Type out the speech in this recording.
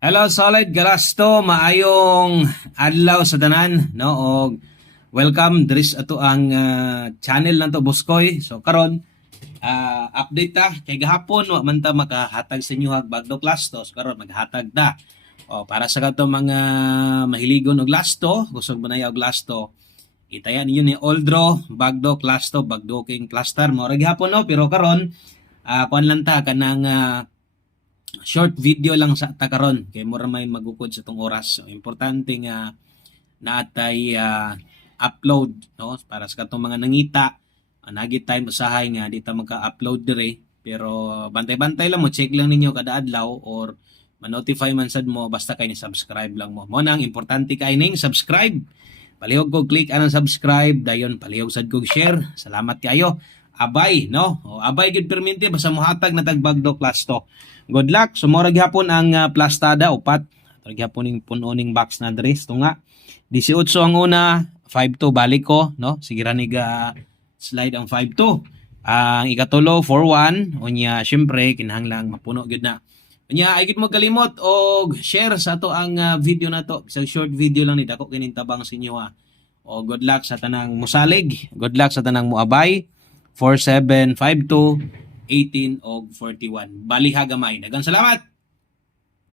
Hello Solid Galasto, maayong adlaw sa tanan, no? Og welcome dris ato ang channel nanto Buskoy. So karon update ta kay gahapon wa man ta makahatag sa inyo bagdo klasto. So karon maghatag ta. O para sa kadto mga mahiligon og lasto, gusto mo na og lasto. Itayan ninyo ni Oldro bagdo klasto, bagdo king cluster mo ra gihapon no, pero karon kuan lang ta kanang short video lang sa takaron kay mura may magukod sa tong oras. So importante nga naatay upload no para sa katong mga nangita. Nagi time usahay nga di ta magka-upload dire, pero bantay-bantay lang mo, check lang ninyo kada adlaw or ma-notify man sad mo basta kay ni subscribe lang mo. Mo nang importante kay ning subscribe. Palihog ko click anang subscribe, dayon palihog sad kog share. Salamat kayo. Abay no. O abay gid perminti basta mohatag na tagbagdo class to. Good luck. Sumora gihapon ang plastada upat. Tara gihapon ning punoning box na dress to nga. 18 ang una, 5-2 balik ko no. Sige ra ni slide ang 5-2. Ang ikatulo 4-1 unya syempre kinahanglang mapuno gyud na. Unya ay gid mo kalimot og share sa to ang video na to. Isang short video lang ni dako kining tabang sa inyo ha. O good luck sa tanang musalig. Good luck sa tanang muabay. 4752 18 og 41. Bali ha gamay. Daghang salamat.